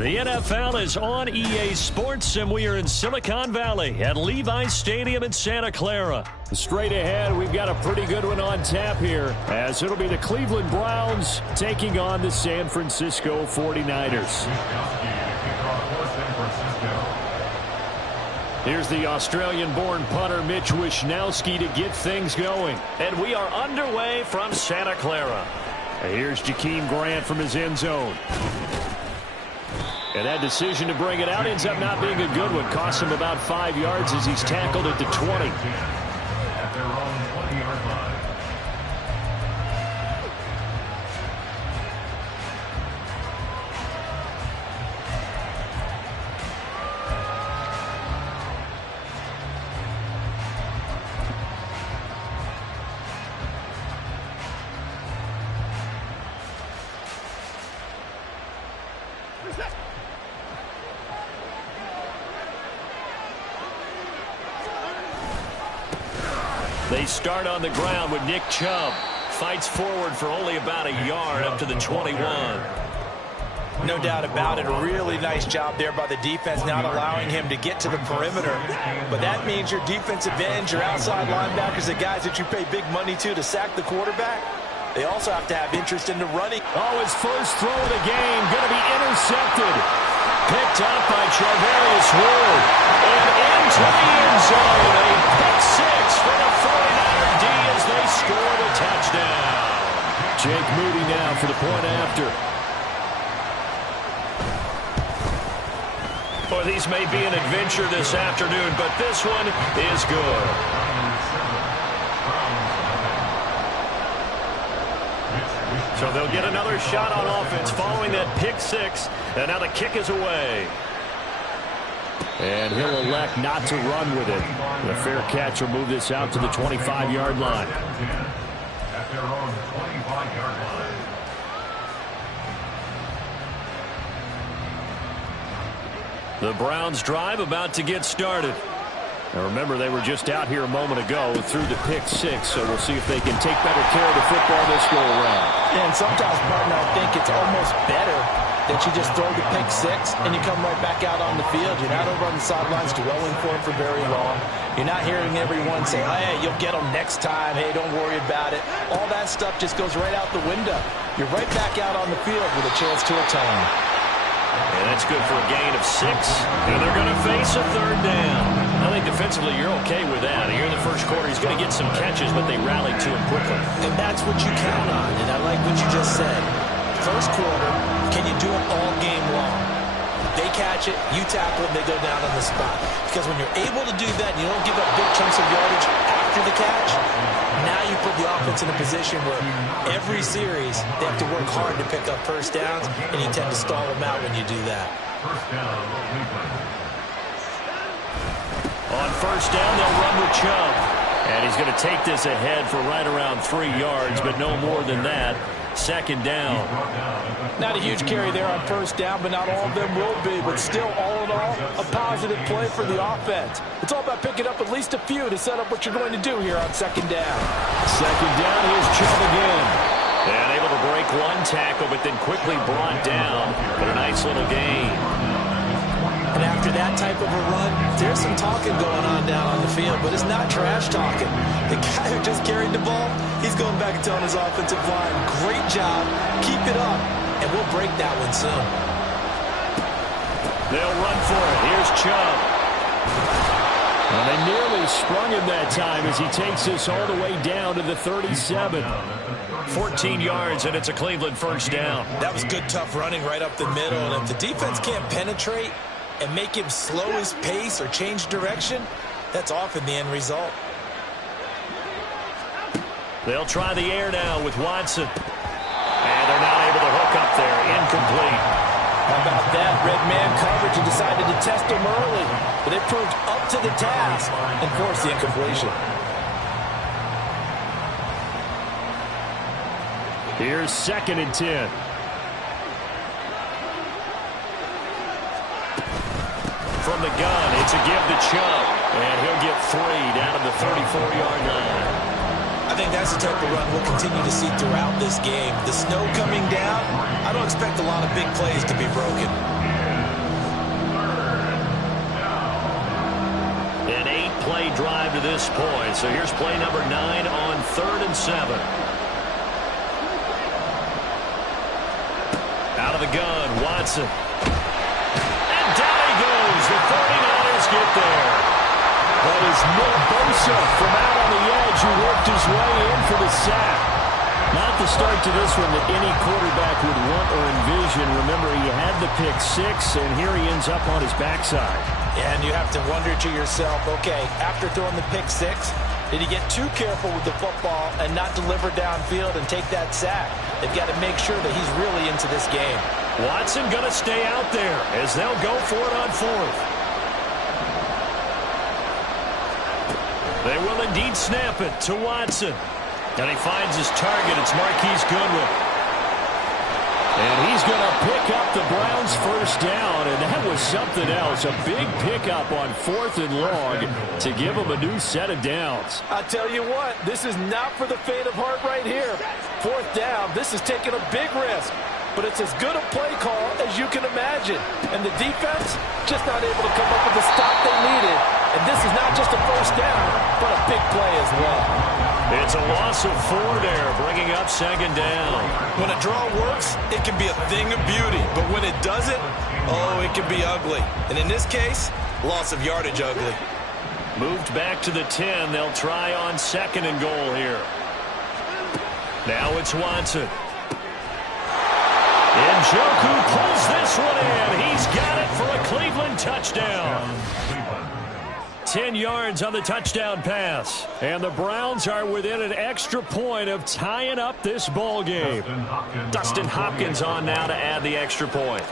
The NFL is on EA Sports, and we are in Silicon Valley at Levi's Stadium in Santa Clara. Straight ahead, we've got a pretty good one on tap here, as it'll be the Cleveland Browns taking on the San Francisco 49ers. Here's the Australian-born punter Mitch Wishnowsky to get things going. And we are underway from Santa Clara. Here's Jakeem Grant from his end zone. And that decision to bring it out ends up not being a good one. Cost him about 5 yards as he's tackled at the 20. At their own 20-yard line. They start on the ground with Nick Chubb. Fights forward for only about a yard up to the 21. No doubt about it. A really nice job there by the defense, not allowing him to get to the perimeter. But that means your defensive ends, your outside linebackers, the guys that you pay big money to sack the quarterback, they also have to have interest in the running. Oh, his first throw of the game going to be intercepted. Picked up by Charvarius Ward. And into the end zone. A pick six for the 49er D as they score the touchdown. Jake Moody now for the point after. Well, these may be an adventure this afternoon, but this one is good. So they'll get another shot on offense following that pick six, and now the kick is away. And he'll elect not to run with it. The fair catch will move this out to the 25-yard line. At their own 25-yard line. The Browns drive about to get started. Now remember, they were just out here a moment ago through the pick six, so we'll see if they can take better care of the football this go around. And sometimes, partner, I think it's almost better that you just throw the pick six and you come right back out on the field. You're not over on the sidelines dwelling for it for very long. You're not hearing everyone say, hey, you'll get them next time. Hey, don't worry about it. All that stuff just goes right out the window. You're right back out on the field with a chance to atone. And that's good for a gain of 6. And they're going to face a third down. I think defensively you're okay with that. Here in the first quarter, he's going to get some catches, but they rallied to him quickly. And that's what you count on. And I like what you just said. First quarter, can you do it all game long? They catch it, you tackle it, they go down on the spot. Because when you're able to do that and you don't give up big chunks of yardage after the catch, now you put the offense in a position where every series they have to work hard to pick up first downs, and you tend to stall them out when you do that. First down, on first down, they'll run with Chubb. And he's going to take this ahead for right around 3 yards, but no more than that. Second down. Not a huge carry there on first down, but not all of them will be. But still, all in all, a positive play for the offense. It's all about picking up at least a few to set up what you're going to do here on second down. Second down, here's Chubb again. And able to break one tackle, but then quickly brought down. But a nice little gain. And after that type of a run, there's some talking going on down on the field, but it's not trash talking. The guy who just carried the ball, he's going back and telling his offensive line, great job, keep it up, and we'll break that one soon. They'll run for it. Here's Chubb. Well, they nearly sprung him that time as he takes this all the way down to the 37. 14 yards, and it's a Cleveland first down. That was good, tough running right up the middle, and if the defense can't penetrate and make him slow his pace or change direction, that's often the end result. They'll try the air now with Watson. And they're not able to hook up there. Incomplete. How about that? Red man coverage and decided to test him early. But they proved up to the task and forced the incompletion. Here's 2nd and 10. From the gun, it's a give to Chubb. And he'll get 3 down to the 34-yard line. I think that's the type of run we'll continue to see throughout this game. The snow coming down, I don't expect a lot of big plays to be broken. 3 drive to this point. So here's play number 9 on 3rd and 7. Out of the gun, Watson. And down he goes. The 49ers get there. That is Nick Bosa from out on the edge who worked his way in for the sack. Not the start to this one that any quarterback would want or envision. Remember, he had the pick 6, and here he ends up on his backside. Yeah, and you have to wonder to yourself, okay, after throwing the pick 6, did he get too careful with the football and not deliver downfield and take that sack? They've got to make sure that he's really into this game. Watson going to stay out there as they'll go for it on 4th. They will indeed snap it to Watson. And he finds his target. It's Marquise Goodwin. And he's going to pick up the Browns' first down. And that was something else. A big pickup on 4th and long to give him a new set of downs. I tell you what, this is not for the faint of heart right here. 4th down, this is taking a big risk. But it's as good a play call as you can imagine. And the defense just not able to come up with the stop they needed. And this is not just a first down, but a big play as well. It's a loss of 4 there, bringing up 2nd down. When a draw works, it can be a thing of beauty. But when it doesn't, oh, it can be ugly. And in this case, loss of yardage ugly. Moved back to the 10. They'll try on 2nd and goal here. Now it's Watson. Njoku pulls this one in. He's got it for a Cleveland touchdown. 10 yards on the touchdown pass. And the Browns are within an extra point of tying up this ball game. Dustin Hopkins on now to add the extra point.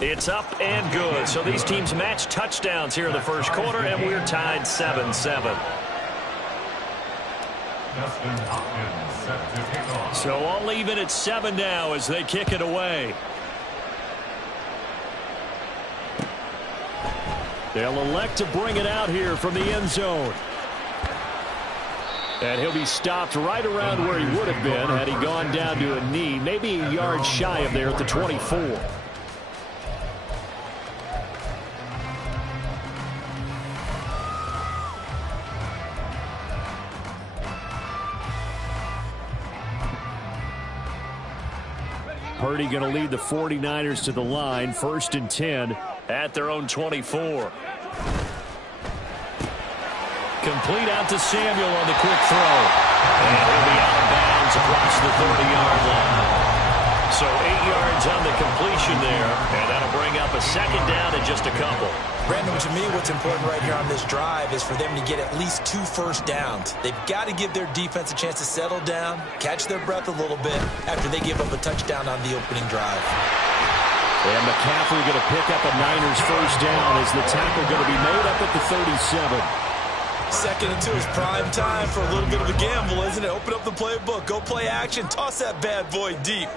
It's up and good. So these teams match touchdowns here in the first quarter, and we're tied 7-7. So all even at 7 now as they kick it away. They'll elect to bring it out here from the end zone. And he'll be stopped right around where he would have been had he gone down to a knee, maybe a yard shy of there at the 24. Purdy going to lead the 49ers to the line, 1st and 10 at their own 24. Complete out to Samuel on the quick throw. And he'll be out of bounds across the 30-yard line. So 8 yards on the completion there, and that'll bring up a 2nd down and just a couple. Brandon, to me, what's important right here on this drive is for them to get at least 2 first downs. They've got to give their defense a chance to settle down, catch their breath a little bit after they give up a touchdown on the opening drive. And McCaffrey going to pick up a Niners first down as the tackle going to be made up at the 37. 2nd and 2 is prime time for a little bit of a gamble, isn't it? Open up the playbook, go play action, toss that bad boy deep.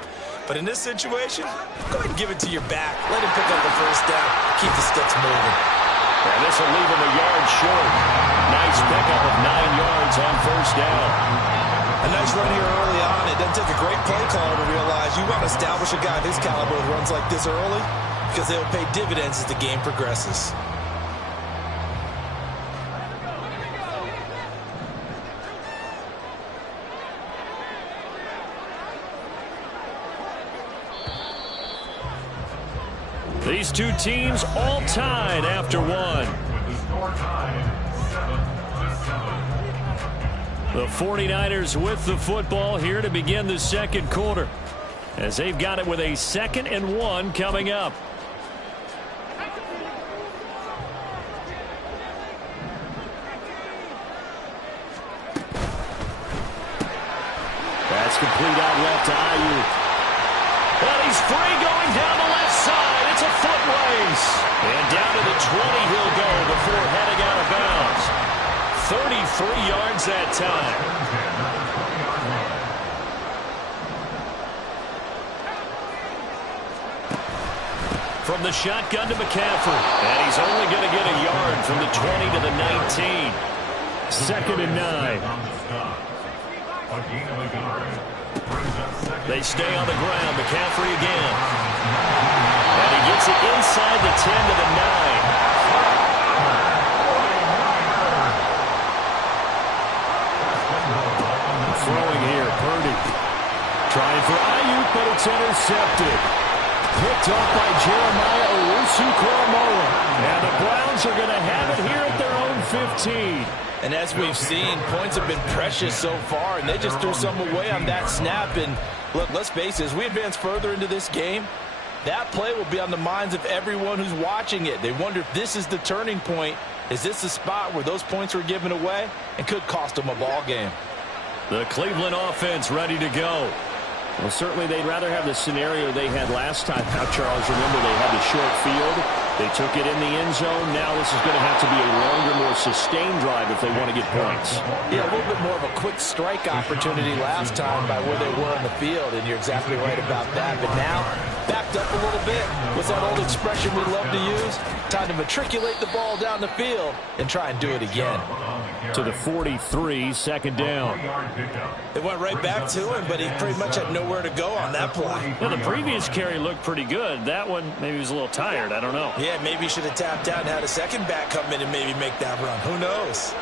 But in this situation, go ahead and give it to your back. Let him pick up the first down. Keep the sticks moving. And this will leave him a yard short. Nice pickup of 9 yards on first down. A nice run here early on. It doesn't take a great play caller to realize you want to establish a guy of his caliber with runs like this early because they'll pay dividends as the game progresses. These two teams all tied after 1. The 49ers with the football here to begin the second quarter, as they've got it with a 2nd and 1 coming up. That's complete out left to Ayuk. And he's free going down the left side. It's a foot race. And down to the 20 he'll go before heading out of bounds. 33 yards that time. From the shotgun to McCaffrey. And he's only going to get a yard from the 20 to the 19. 2nd and 9. They stay on the ground. McCaffrey again. And he gets it inside the 10 to the 9. Trying for Ayuk, but it's intercepted. Picked up by Jeremiah Owusu-Koramoah. And the Browns are going to have it here at their own 15. And as we've seen, points have been precious so far, and they just threw some away on that snap. And look, let's face it, as we advance further into this game, that play will be on the minds of everyone who's watching it. They wonder if this is the turning point. Is this the spot where those points were given away and could cost them a ball game? The Cleveland offense ready to go. Well, certainly they'd rather have the scenario they had last time. Now, Charles, remember they had the short field. They took it in the end zone. Now this is going to have to be a longer, more sustained drive if they want to get points. Yeah, a little bit more of a quick strike opportunity last time by where they were on the field, and you're exactly right about that. But now, backed up a little bit. What's that old expression we love to use? Time to matriculate the ball down the field and try and do it again. To the 43, second down. It went right back to him, but he pretty much had nowhere to go on that play. Well, the previous carry looked pretty good. That one, maybe he was a little tired. I don't know. Yeah, maybe he should have tapped out and had a second back come in and maybe make that run. Who knows?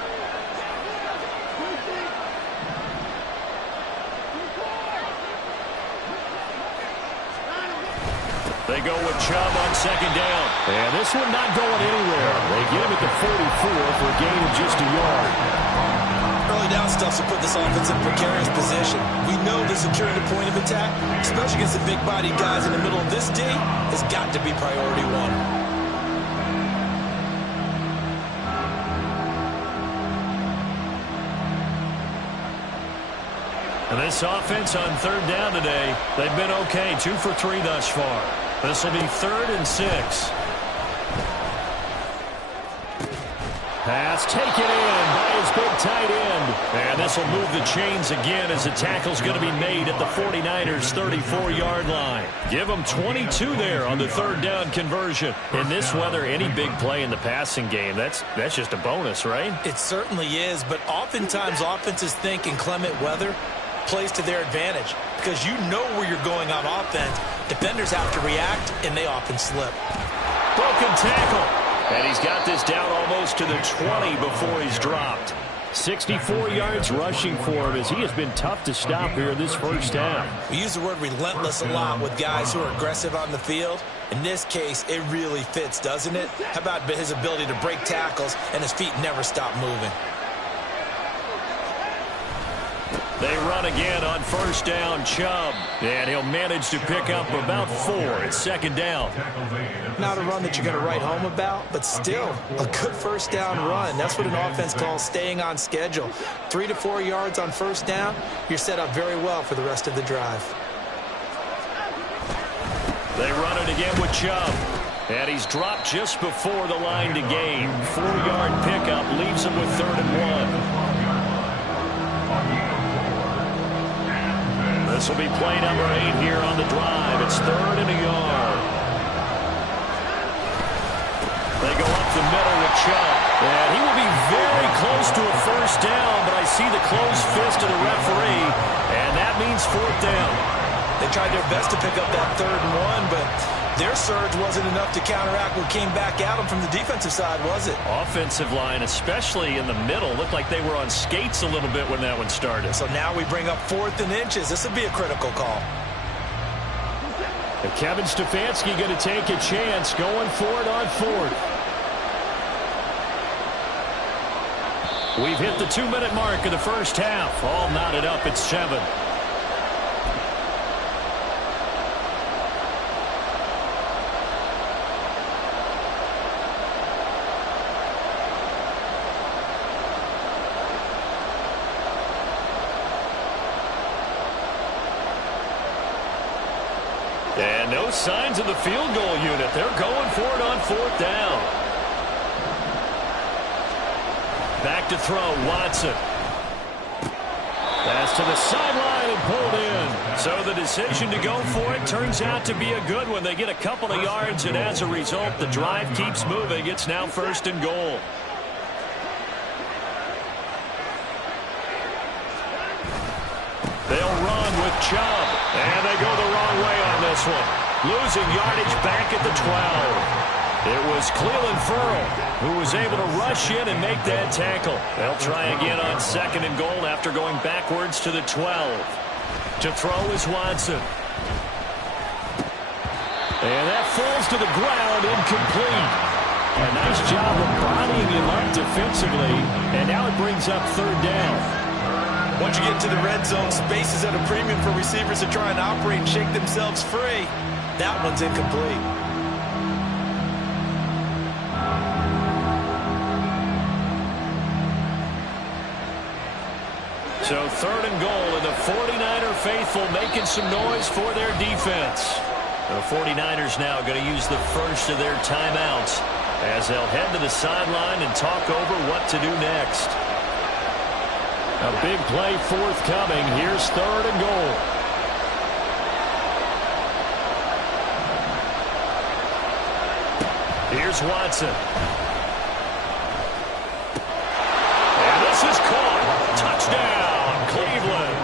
They go with Chubb on second down. And this one not going anywhere. They get him at the 44 for a gain of just a yard. Early down stuff to put this offense in a precarious position. We know that securing the point of attack, especially against the big-bodied guys in the middle of this D, has got to be priority one. And this offense on third down today, they've been okay. 2 for 3 thus far. This will be 3rd and 6. Pass taken in by his big tight end. And this will move the chains again as the tackle's going to be made at the 49ers' 34-yard line. Give them 22 there on the third down conversion. In this weather, any big play in the passing game, that's just a bonus, right? It certainly is, but oftentimes offenses think in clement weather plays to their advantage because you know where you're going on offense. Defenders have to react, and they often slip. Broken tackle. And he's got this down almost to the 20 before he's dropped. 64 yards rushing for him as he has been tough to stop here this first half. We use the word relentless a lot with guys who are aggressive on the field. In this case, it really fits, doesn't it? How about his ability to break tackles and his feet never stop moving? They run again on first down, Chubb. And he'll manage to pick up about 4. It's second down. Not a run that you're going to write home about, but still a good first down run. That's what an offense calls staying on schedule. 3 to 4 yards on first down, you're set up very well for the rest of the drive. They run it again with Chubb. And he's dropped just before the line to gain. 4-yard pickup leaves him with 3rd and 1. This will be play number 8 here on the drive. It's 3rd and a yard. They go up the middle with Chubb. And he will be very close to a first down, but I see the closed fist of the referee, and that means 4th down. They tried their best to pick up that 3rd and 1, but their surge wasn't enough to counteract what came back at them from the defensive side, was it? Offensive line, especially in the middle, looked like they were on skates a little bit when that one started. So now we bring up 4th and inches. This would be a critical call. And Kevin Stefanski going to take a chance, going for it on 4th. We've hit the 2-minute mark of the first half. All knotted up at 7. And no signs of the field goal unit. They're going for it on 4th down. Back to throw, Watson. Pass to the sideline and pulled in. So the decision to go for it turns out to be a good one. They get a couple of yards, and as a result, the drive keeps moving. It's now 1st and goal. They'll run with Chubb. And they go the wrong way on this one. Losing yardage back at the 12. It was Clelin Ferrell who was able to rush in and make that tackle. They'll try again on 2nd and goal after going backwards to the 12. To throw is Watson. And that falls to the ground, incomplete. A nice job of bodying him up defensively, and now it brings up third down. Once you get to the red zone, space is at a premium for receivers to try and operate and shake themselves free. That one's incomplete. So third and goal, and the 49er faithful making some noise for their defense. The 49ers now going to use the first of their timeouts as they'll head to the sideline and talk over what to do next. A big play forthcoming. Here's third and goal. Here's Watson. And this is caught. Touchdown, Cleveland.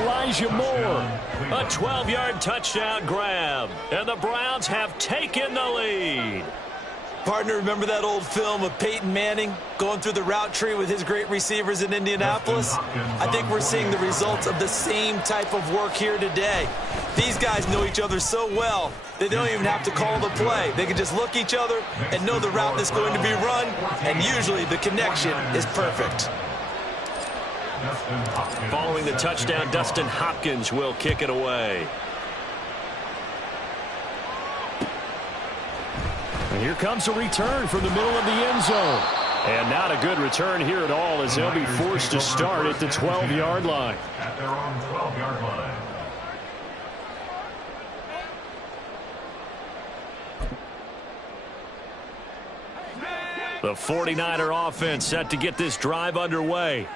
Elijah Moore. A 12-yard touchdown grab. And the Browns have taken the lead. Partner, remember that old film of Peyton Manning going through the route tree with his great receivers in Indianapolis? I think we're seeing the results of the same type of work here today. These guys know each other so well, they don't even have to call the play. They can just look each other and know the route that's going to be run, and usually the connection is perfect. Following the touchdown, Dustin Hopkins will kick it away. And here comes a return from the middle of the end zone. And not a good return here at all, as they'll be forced to start at the 12-yard line. At their own 12-yard line. The 49er offense set to get this drive underway.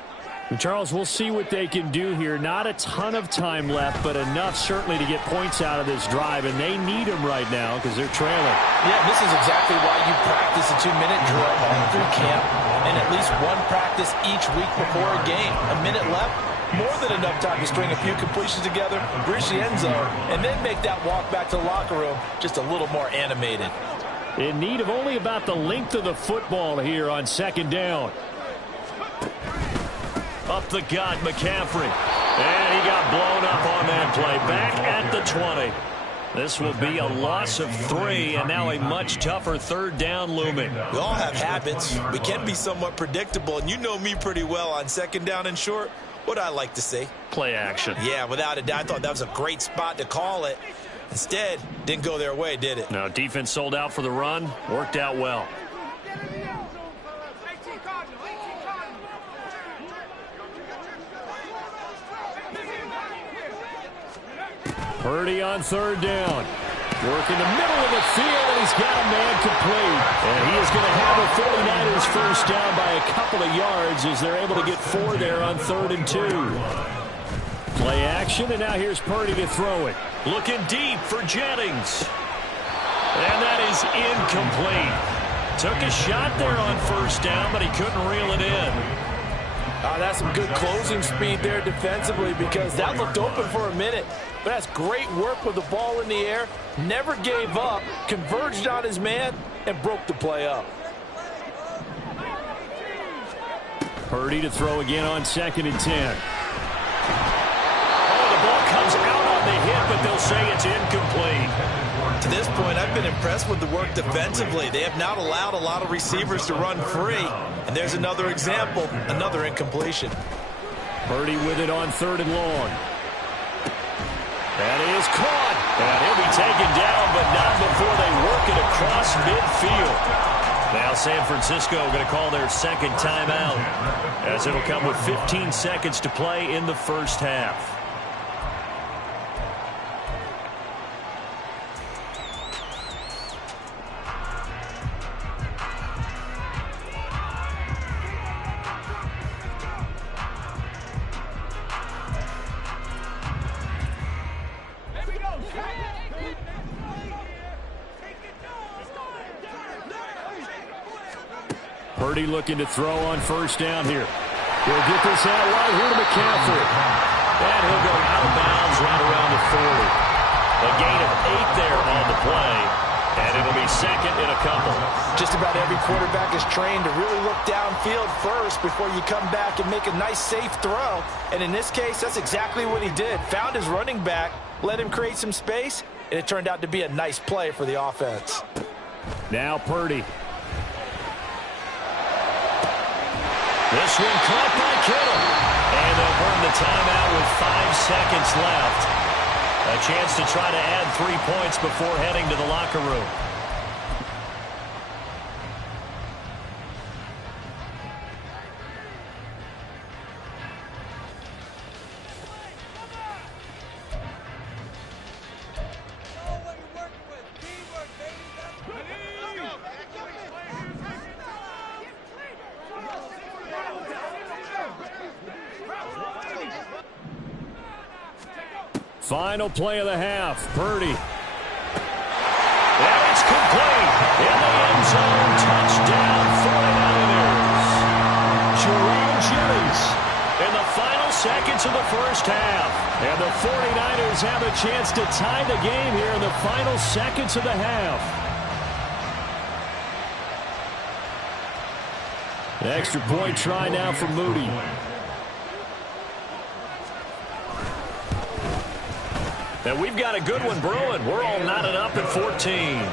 And Charles, we'll see what they can do here. Not a ton of time left, but enough certainly to get points out of this drive, and they need them right now because they're trailing. Yeah, this is exactly why you practice a 2-minute drill all through camp and at least one practice each week before a game. A minute left, more than enough time to string a few completions together, bridge the end zone, and then make that walk back to the locker room just a little more animated. In need of only about the length of the football here on second down. Up the gut, McCaffrey. And he got blown up on that play. Back at the 20. This will be a loss of 3, and now a much tougher third down looming. We all have habits. We can be somewhat predictable, and you know me pretty well on second down and short. What I like to see? Play action. Yeah, without a doubt. I thought that was a great spot to call it. Instead, didn't go their way, did it? No, defense sold out for the run. Worked out well. Purdy on third down. Work in the middle of the field, and he's got a man complete. And he is going to have the 49ers first down by a couple of yards as they're able to get 4 there on 3rd and 2. Play action, and now here's Purdy to throw it. Looking deep for Jennings. And that is incomplete. Took a shot there on first down, but he couldn't reel it in. That's some good closing speed there defensively because that looked open for a minute. But that's great work with the ball in the air. Never gave up, converged on his man, and broke the play up. Purdy to throw again on 2nd and 10. Oh, the ball comes out on the hit, but they'll say it's incomplete. To this point, I've been impressed with the work defensively. They have not allowed a lot of receivers to run free. And there's another example, another incompletion. Purdy with it on 3rd and long. That is caught. And he'll be taken down, but not before they work it across midfield. Now San Francisco going to call their second timeout, as it'll come with 15 seconds to play in the first half. Purdy looking to throw on first down here. He'll get this out right here to McCaffrey. And he'll go out of bounds right around the 40. A gain of 8 there on the play. And it'll be second in a couple. Just about every quarterback is trained to really look downfield first before you come back and make a nice, safe throw. And in this case, that's exactly what he did. Found his running back, let him create some space, and it turned out to be a nice play for the offense. Now Purdy. This one caught by Kittle. And they'll burn the timeout with 5 seconds left. A chance to try to add 3 points before heading to the locker room. Final play of the half. Purdy. And it's complete. In the end zone. Touchdown 49ers. Jerome Jennings in the final seconds of the first half. And the 49ers have a chance to tie the game here in the final seconds of the half. An extra point try now for Moody. And we've got a good one brewing. We're all knotted up at 14.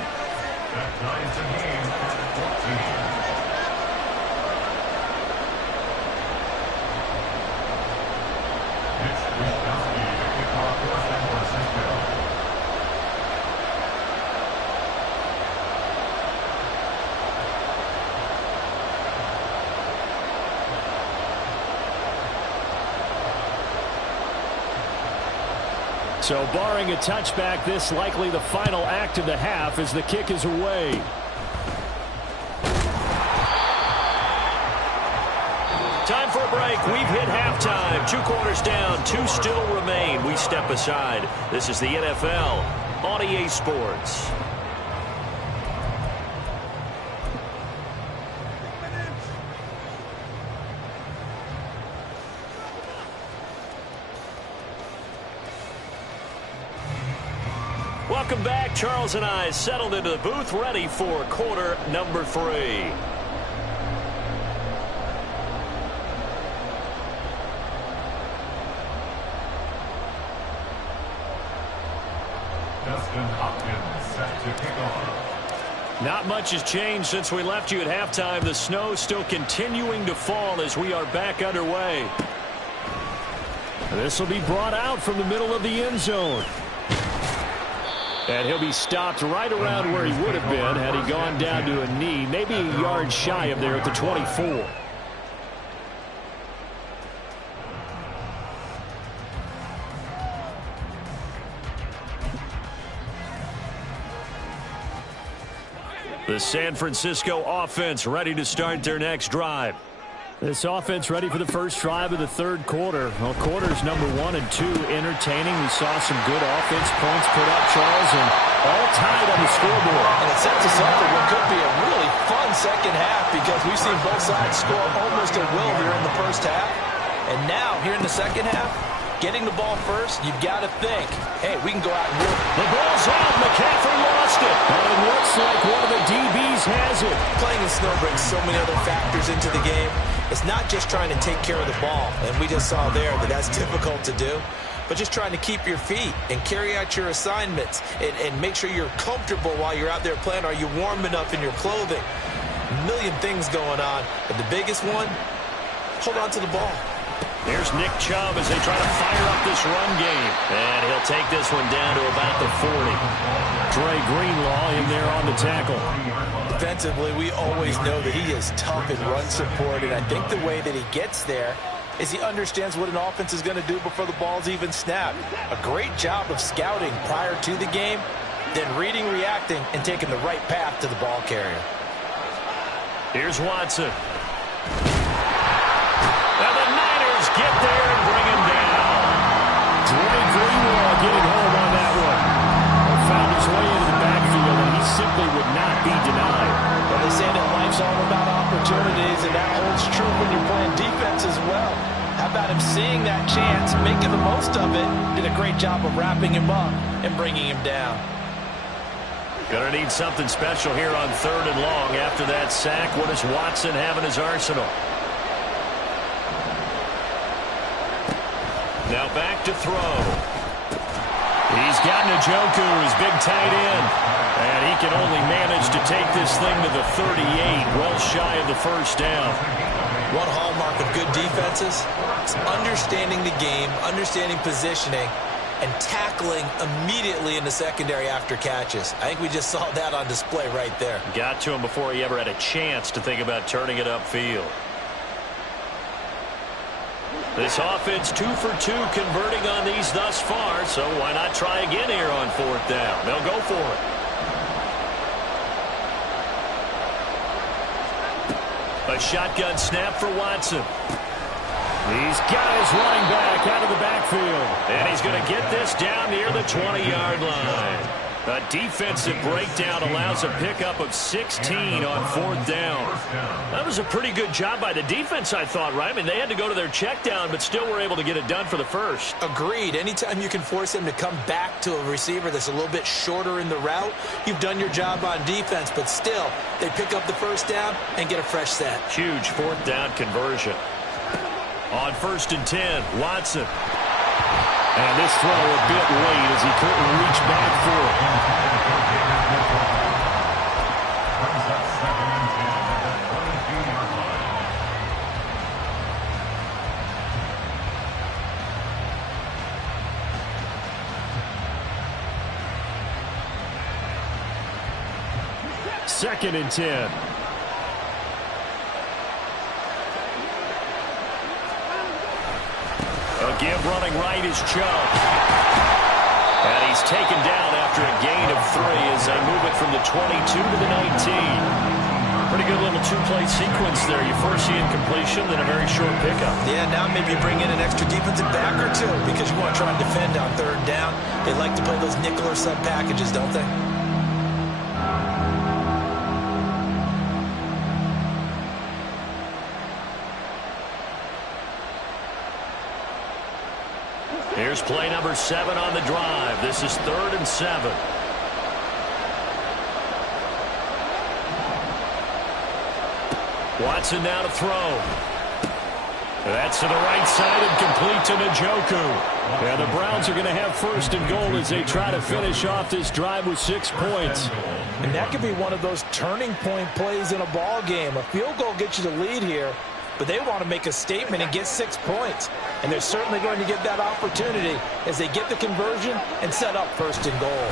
So barring a touchback, this likely the final act of the half as the kick is away. Time for a break. We've hit halftime. 2 quarters down, 2 still remain. We step aside. This is the NFL on EA Sports. Welcome back. Charles and I settled into the booth, ready for quarter number 3. Justin Hopkins set to kick off. Not much has changed since we left you at halftime. The snow still continuing to fall as we are back underway. This will be brought out from the middle of the end zone. And he'll be stopped right around where he would have been had he gone down to a knee, maybe a yard shy of there at the 24. The San Francisco offense ready to start their next drive. This offense ready for the first drive of the third quarter. Well, quarters number 1 and 2 entertaining. We saw some good offense points put up, Charles, and all tied on the scoreboard. And it sets us up for what could be a really fun second half because we've seen both sides score almost at will here in the first half. And now, here in the second half, getting the ball first, you've got to think, hey, we can go out and win. The ball's out. McCaffrey lost it. And it looks like one of the DBs has it. Playing in snow brings so many other factors into the game. It's not just trying to take care of the ball, and we just saw there that that's difficult to do, but just trying to keep your feet and carry out your assignments and make sure you're comfortable while you're out there playing. Are you warm enough in your clothing? A million things going on, but the biggest one, hold on to the ball. Here's Nick Chubb as they try to fire up this run game. And he'll take this one down to about the 40. Dre Greenlaw in there on the tackle. Defensively, we always know that he is tough in run support, and I think the way that he gets there is he understands what an offense is going to do before the ball's even snapped. A great job of scouting prior to the game, then reading, reacting, and taking the right path to the ball carrier. Here's Watson. Now the Niners get there and bring him down. Dre Greenlaw getting home on that one. Found his way into the backfield, and he simply would not be denied. Well, they say that life's all about opportunities, and that holds true when you're playing defense as well. How about him seeing that chance, making the most of it, did a great job of wrapping him up and bringing him down. Going to need something special here on 3rd and long. After that sack, what does Watson have in his arsenal? Now back to throw. He's got Njoku, his big tight end. And he can only manage to take this thing to the 38, well shy of the first down. One hallmark of good defenses is understanding the game, understanding positioning, and tackling immediately in the secondary after catches. I think we just saw that on display right there. Got to him before he ever had a chance to think about turning it upfield. This offense 2 for 2 converting on these thus far, so why not try again here on 4th down? They'll go for it. A shotgun snap for Watson. He's got his running back out of the backfield. And he's going to get this down near the 20-yard line. A defensive breakdown allows a pickup of 16 on 4th down. That was a pretty good job by the defense, I thought, right? I mean, they had to go to their check down, but still were able to get it done for the first. Agreed. Anytime you can force him to come back to a receiver that's a little bit shorter in the route, you've done your job on defense, but still, they pick up the first down and get a fresh set. Huge 4th down conversion. On 1st and 10, Watson. And this throw a bit late as he couldn't reach back for it. Second and 10. A give running right is Chubb. And he's taken down after a gain of 3 as they move it from the 22 to the 19. Pretty good little two-play sequence there. You first see incompletion, then a very short pickup. Yeah, now maybe you bring in an extra defensive back or two because you want to try and defend on 3rd down. They like to play those nickel or sub packages, don't they? Here's play number 7 on the drive. This is 3rd and 7. Watson now to throw. That's to the right side and complete to Njoku. And the Browns are going to have 1st and goal as they try to finish off this drive with 6 points. And that could be one of those turning point plays in a ball game. A field goal gets you the lead here, but they want to make a statement and get 6 points. And they're certainly going to get that opportunity as they get the conversion and set up 1st and goal.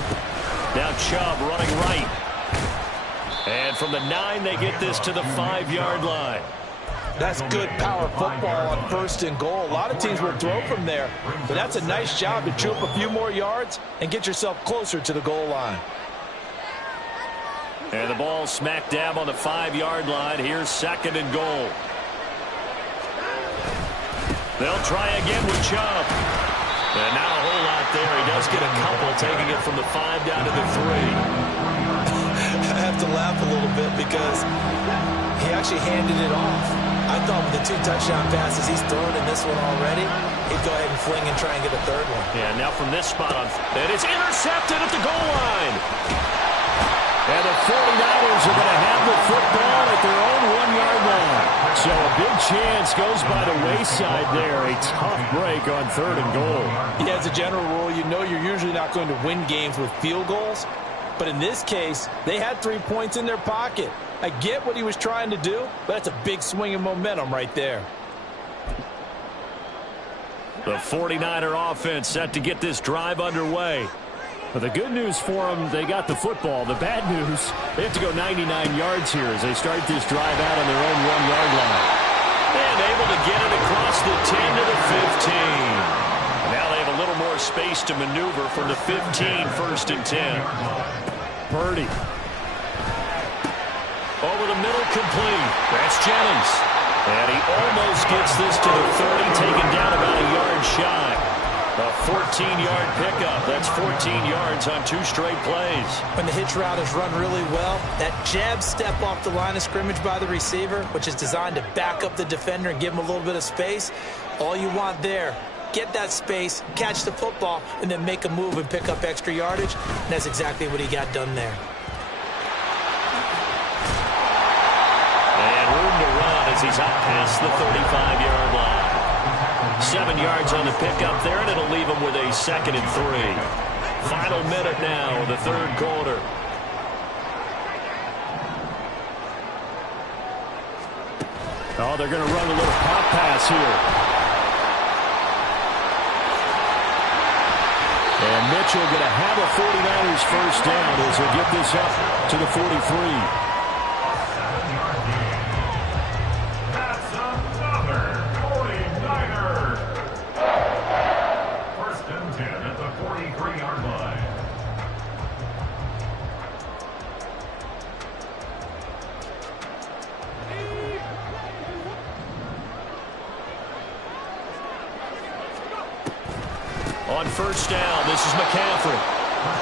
Now Chubb running right. And from the 9, they get this to the 5-yard line. That's good power football on 1st and goal. A lot of teams will throw from there, but that's a nice job to chew up a few more yards and get yourself closer to the goal line. And the ball smack dab on the 5-yard line. Here's 2nd and goal. They'll try again with Chubb. And not a whole lot there. He does get a couple, taking it from the 5 down to the 3. I have to laugh a little bit because he actually handed it off. I thought with the 2 touchdown passes he's thrown in this one already, he'd go ahead and fling and try and get a 3rd one. Yeah, now from this spot on, and it's intercepted at the goal line. And the 49ers are going to have the football at their own 1-yard line. So a big chance goes by the wayside there. A tough break on 3rd and goal. Yeah, as a general rule, you know you're usually not going to win games with field goals. But in this case, they had 3 points in their pocket. I get what he was trying to do, but that's a big swing of momentum right there. The 49er offense set to get this drive underway. But the good news for them, they got the football. The bad news, they have to go 99 yards here as they start this drive out on their own 1-yard line. And able to get it across the 10 to the 15. Now they have a little more space to maneuver from the 15, 1st and 10. Purdy. Over the middle, complete. That's Jennings. And he almost gets this to the 30, taken down about a yard shy. A 14-yard pickup. That's 14 yards on 2 straight plays. When the hitch route is run really well, that jab step off the line of scrimmage by the receiver, which is designed to back up the defender and give him a little bit of space, all you want there, get that space, catch the football, and then make a move and pick up extra yardage. And that's exactly what he got done there. he's up past the 35-yard line. 7 yards on the pickup there, and it'll leave him with a 2nd and 3. Final minute now of the third quarter. Oh, they're going to run a little pop pass here. And Mitchell going to have a 49ers first down as he'll get this up to the 43. That's another 49er. First and 10 at the 43-yard line. On first down, this is McCaffrey.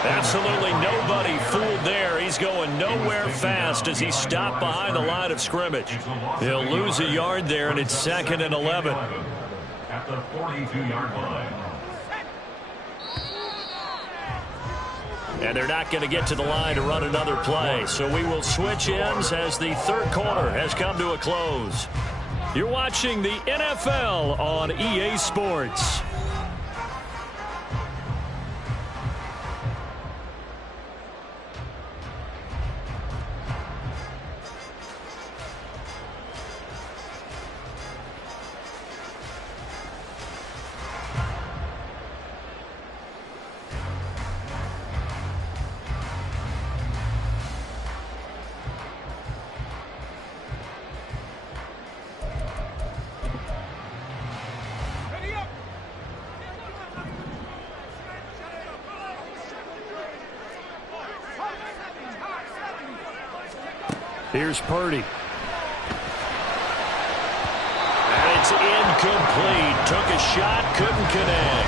Absolutely nobody fooled there. He's going nowhere fast as he's stopped behind the line of scrimmage. He'll lose a yard there, and it's 2nd and 11. At the 42-yard line. And they're not going to get to the line to run another play. So we will switch ends as the third quarter has come to a close. You're watching the NFL on EA Sports. Here's Purdy. And it's incomplete. Took a shot, couldn't connect.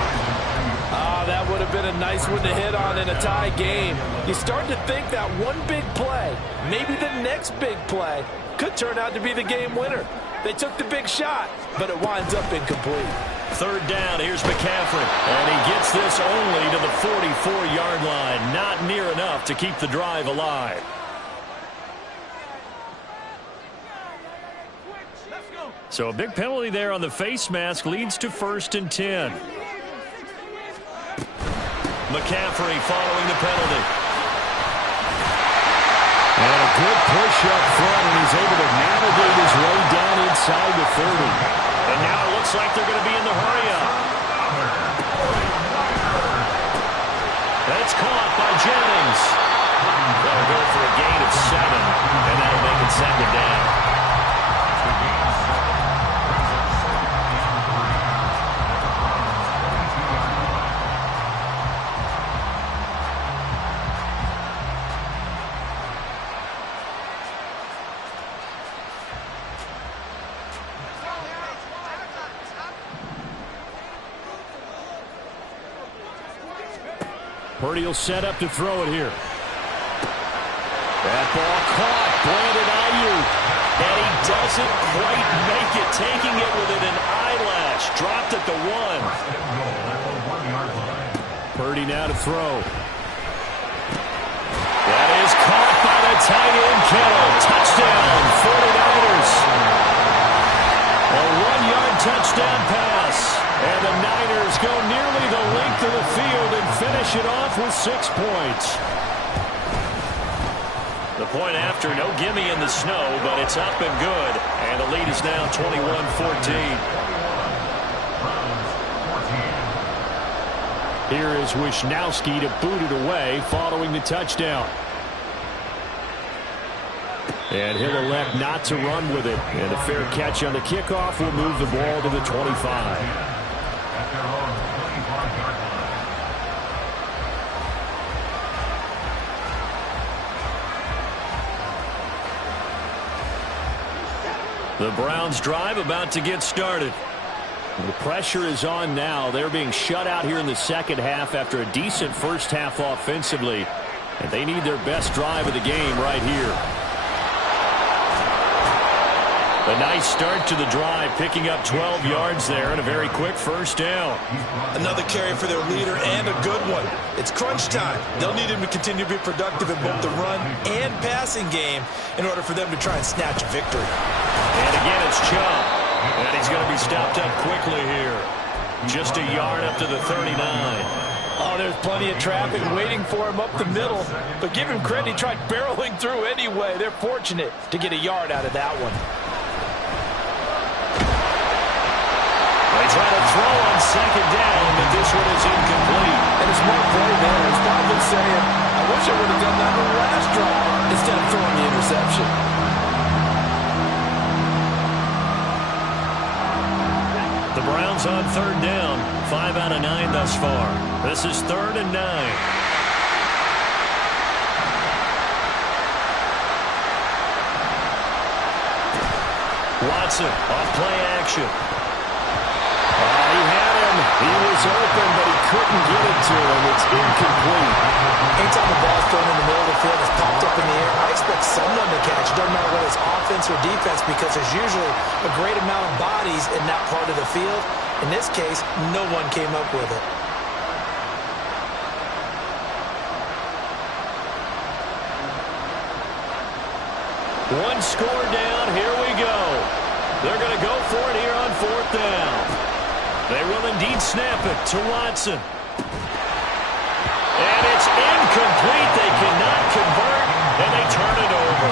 That would have been a nice one to hit on in a tie game. You start to think that one big play, maybe the next big play, could turn out to be the game winner. They took the big shot, but it winds up incomplete. Third down, here's McCaffrey. And he gets this only to the 44-yard line. Not near enough to keep the drive alive. So a big penalty there on the face mask leads to 1st and 10. McCaffrey following the penalty. And a good push up front, and he's able to navigate his way down inside the 30. And now it looks like they're going to be in the hurry-up. That's caught by Jennings. They'll go for a gain of 7, and that'll make it 2nd down. Purdy will set up to throw it here. That ball caught. Brandon Ayuk. And he doesn't quite make it. Taking it within an eyelash. Dropped at the 1. Purdy now to throw. That is caught by the tight end, Kittle. Touchdown, 49ers. A 1-yard touchdown pass. And the Niners go nearly the length of the field and finish it off with 6 points. The point after, no gimme in the snow, but it's up and good. And the lead is now 21-14. Here is Wisnowski to boot it away following the touchdown. And he'll elect not to run with it. And a fair catch on the kickoff will move the ball to the 25. The Browns drive about to get started. The pressure is on now. They're being shut out here in the second half after a decent first half offensively. And they need their best drive of the game right here. A nice start to the drive, picking up 12 yards there and a very quick first down. Another carry for their leader and a good one. It's crunch time. They'll need him to continue to be productive in both the run and passing game in order for them to try and snatch a victory. And again, it's Chubb. And he's going to be stopped up quickly here. Just a yard up to the 39. Oh, there's plenty of traffic waiting for him up the middle. But give him credit, he tried barreling through anyway. They're fortunate to get a yard out of that one. They try to throw on second down, but this one is incomplete. And a smart play there. He's probably saying, I wish I would have done that on the last drive instead of throwing the interception. The Browns on third down. 5 out of 9 thus far. This is 3rd and 9. Watson off play action. He had him. He was open, but he couldn't get it to him. It's incomplete. Anytime the ball's thrown in the middle of the field, it's popped up in the air, I expect someone to catch. It doesn't matter whether it's offense or defense because there's usually a great amount of bodies in that part of the field. In this case, no one came up with it. One score down. Here we go. They're going to go for it here on 4th down. They will indeed snap it to Watson. And it's incomplete. They cannot convert, and they turn it over.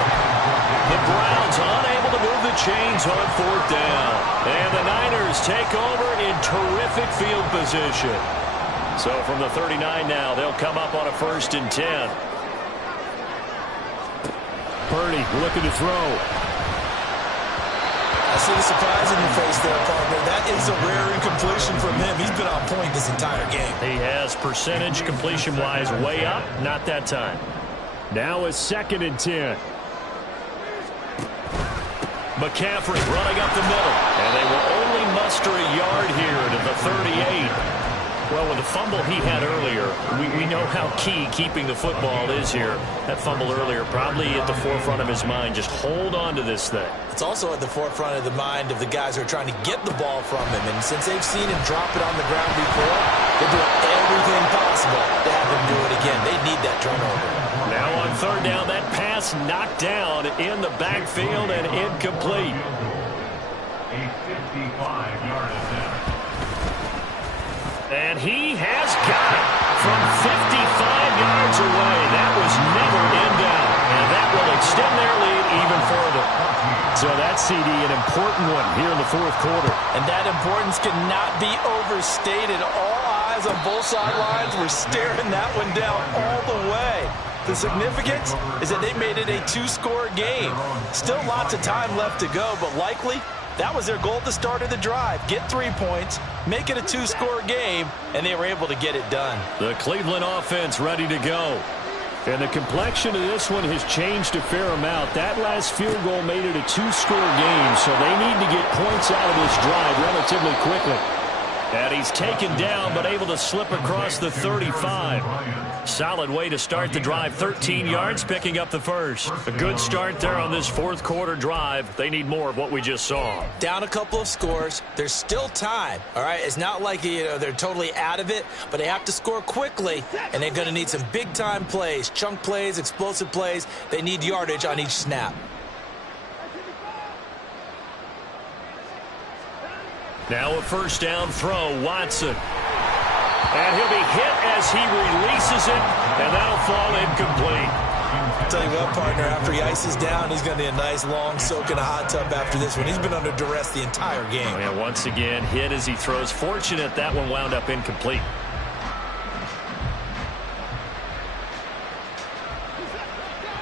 The Browns unable to move the chains on 4th down. And the Niners take over in terrific field position. So from the 39 now, they'll come up on a 1st and 10. Purdy looking to throw. I see the surprise in your face there, partner. That is a rare incompletion from him. He's been on point this entire game. He has percentage completion-wise way up. Not that time. Now is 2nd and 10. McCaffrey running up the middle. And they will only muster a yard here to the 38. Well, with the fumble he had earlier, we know how key keeping the football is here. That fumble earlier probably at the forefront of his mind. Just hold on to this thing. It's also at the forefront of the mind of the guys who are trying to get the ball from him. And since they've seen him drop it on the ground before, they're doing everything possible to have him do it again. They need that turnover. Now on 3rd down, that pass knocked down in the backfield and incomplete. A 55-yard attempt. And he has got it from 55 yards away. That was never in doubt. And that will extend their lead even further. So that CD, an important one here in the 4th quarter. And that importance cannot be overstated. All eyes on both sidelines were staring that one down all the way. The significance is that they made it a 2-score game. Still lots of time left to go, but likely that was their goal at the start of the drive. Get 3 points, make it a 2-score game, and they were able to get it done. The Cleveland offense ready to go. And the complexion of this one has changed a fair amount. That last field goal made it a 2-score game, so they need to get points out of this drive relatively quickly. And he's taken down, but able to slip across the 35. Solid way to start the drive. 13 yards, picking up the first. A good start there on this 4th quarter drive. They need more of what we just saw. Down a couple of scores. There's still time, all right? It's not like they're totally out of it, but they have to score quickly, and they're going to need some big-time plays, chunk plays, explosive plays. They need yardage on each snap. Now a 1st down throw, Watson. And he'll be hit as he releases it, and that'll fall incomplete. I'll tell you what, partner, after he ices down, he's going to need a nice long soak in a hot tub after this one. He's been under duress the entire game. And once again, hit as he throws. Fortunate that one wound up incomplete.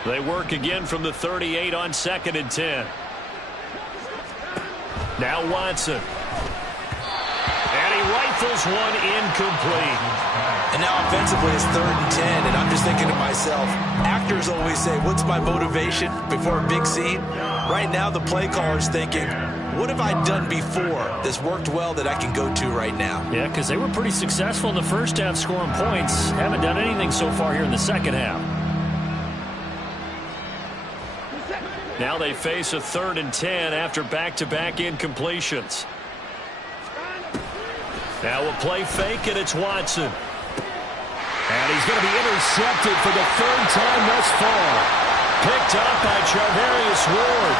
They work again from the 38 on 2nd and 10. Now Watson. And he rifles one incomplete. And now offensively it's 3rd and 10, and I'm just thinking to myself, actors always say, what's my motivation before a big scene? Right now the play caller's thinking, what have I done before that's worked well that I can go to right now? Yeah, because they were pretty successful in the first half scoring points. Haven't done anything so far here in the second half. Now they face a 3rd and 10 after back-to-back incompletions. Now we'll play fake, and it's Watson. And he's going to be intercepted for the 3rd time thus far. Picked up by Charvarius Ward.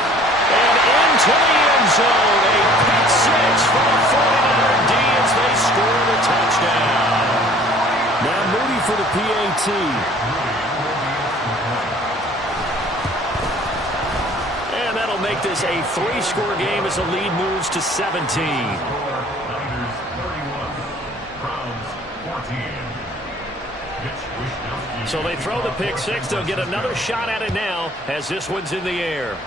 And into the end zone. A pick 6 for the 49er D as they score the touchdown. Now Moody for the PAT. And that'll make this a 3-score game as the lead moves to 17. Niners 31, Browns 14. So they throw the pick 6. They'll get another shot at it now as this one's in the air.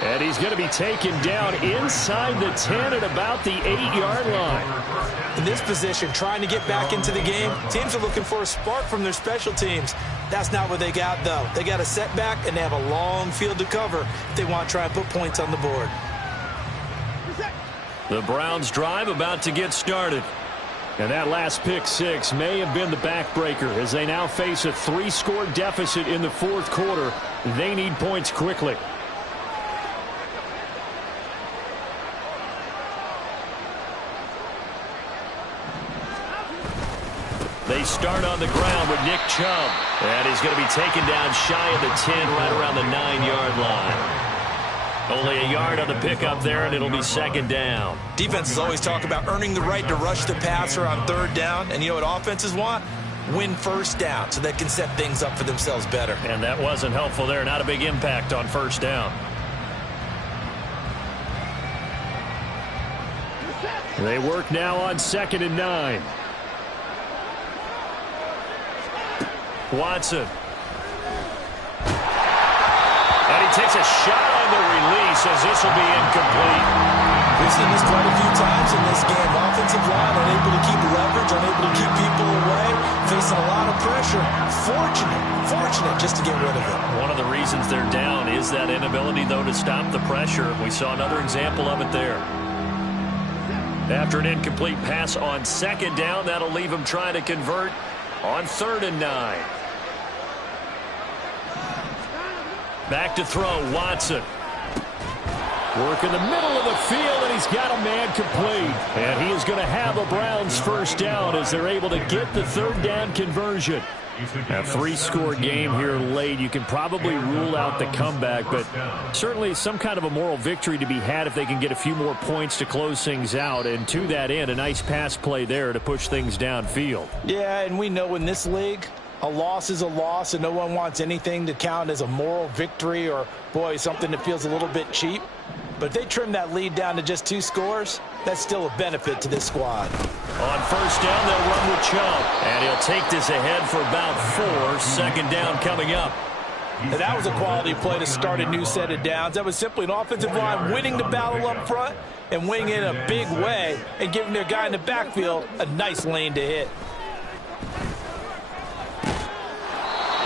And he's going to be taken down inside the 10 at about the 8-yard line. In this position, trying to get back into the game, teams are looking for a spark from their special teams. That's not what they got, though. They got a setback, and they have a long field to cover if they want to try and put points on the board. The Browns drive about to get started. And that last pick 6 may have been the backbreaker as they now face a 3-score deficit in the 4th quarter. They need points quickly. They start on the ground with Nick Chubb. And he's going to be taken down shy of the 10, right around the 9-yard line. Only a yard on the pickup there, and it'll be 2nd down. Defenses always talk about earning the right to rush the passer on 3rd down. And you know what offenses want? Win 1st down so they can set things up for themselves better. And that wasn't helpful there. Not a big impact on 1st down. They work now on 2nd and 9. Watson. And he takes a shot on the release as this will be incomplete. We've seen this quite a few times in this game. Offensive line unable to keep leverage, unable to keep people away, facing a lot of pressure. Fortunate just to get rid of it. One of the reasons they're down is that inability, though, to stop the pressure. We saw another example of it there. After an incomplete pass on 2nd down, that'll leave him trying to convert on 3rd and 9. Back to throw, Watson. Work in the middle of the field, and he's got a man complete. And he is going to have a Browns 1st down as they're able to get the 3rd down conversion. A 3-score game here late. You can probably rule out the comeback, but certainly some kind of a moral victory to be had if they can get a few more points to close things out. And to that end, a nice pass play there to push things downfield. Yeah, and we know in this league, a loss is a loss, and no one wants anything to count as a moral victory or, boy, something that feels a little bit cheap. But if they trim that lead down to just 2 scores, that's still a benefit to this squad. On 1st down, they'll run with Chubb. And he'll take this ahead for about 4. 2nd down coming up. And that was a quality play to start a new set of downs. That was simply an offensive line winning the battle up front and winning it in a big way and giving their guy in the backfield a nice lane to hit.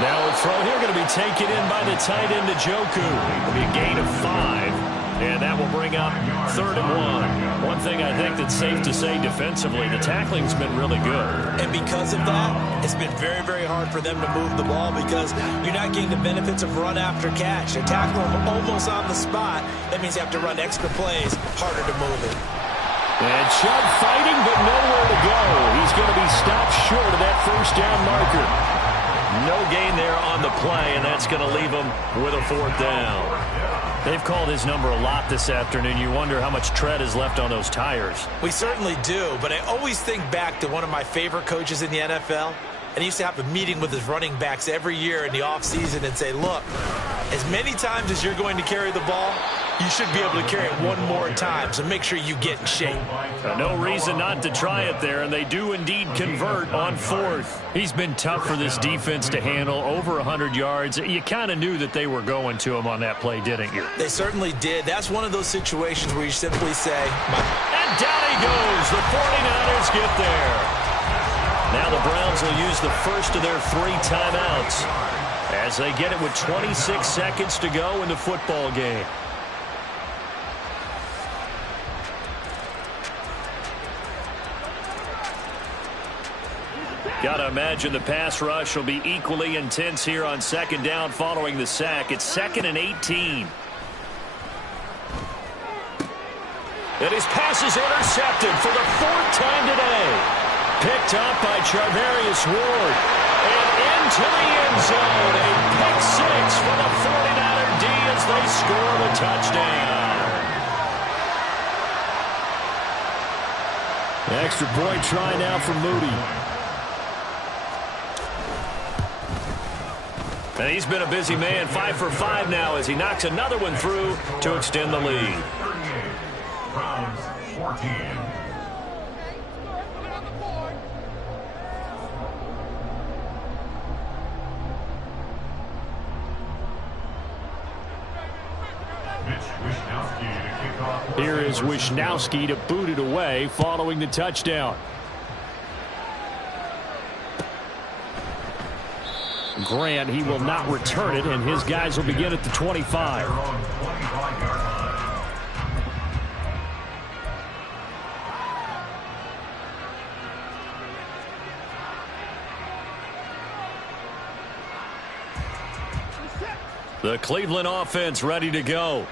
Now a throw here going to be taken in by the tight end Njoku. It'll be a gain of 5. And that will bring up 3rd and 1. One thing I think that's safe to say defensively, the tackling's been really good. And because of that, it's been very, very hard for them to move the ball because you're not getting the benefits of run after catch. They're tackling them almost on the spot. That means you have to run extra plays, harder to move it. And Chubb fighting, but nowhere to go. He's going to be stopped short of that 1st down marker. No gain there on the play, and that's going to leave him with a 4th down. They've called his number a lot this afternoon. You wonder how much tread is left on those tires. We certainly do, but I always think back to one of my favorite coaches in the NFL. And he used to have a meeting with his running backs every year in the offseason and say, look, as many times as you're going to carry the ball, you should be able to carry it one more time, so make sure you get in shape. No reason not to try it there, and they do indeed convert on 4th. He's been tough for this defense to handle, over 100 yards. You kind of knew that they were going to him on that play, didn't you? They certainly did. That's one of those situations where you simply say, and down he goes. The 49ers get there. Now the Browns will use the first of their 3 timeouts as they get it with 26 seconds to go in the football game. Got to imagine the pass rush will be equally intense here on second down following the sack. It's 2nd and 18. And his pass is intercepted for the 4th time today. Picked up by Charvarius Ward. And into the end zone. A pick 6 for the 49er D as they score the touchdown. Extra point try now for Moody. And he's been a busy man, 5 for 5 now as he knocks another one through to extend the lead. 38, Browns 14. Here is Wishnowski to boot it away following the touchdown. Grant, he will not return it, and his guys will begin at the 25. The Cleveland offense ready to go.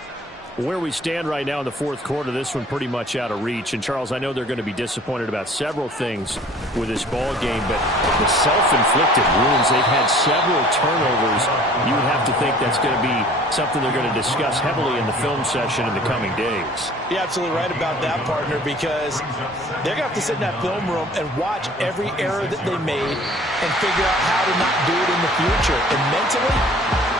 Where we stand right now in the 4th quarter, this one pretty much out of reach. And, Charles, I know they're going to be disappointed about several things with this ball game, but the self-inflicted wounds, they've had several turnovers. You would have to think that's going to be something they're going to discuss heavily in the film session in the coming days. You're absolutely right about that, partner, because they're going to have to sit in that film room and watch every error that they made and figure out how to not do it in the future. And mentally,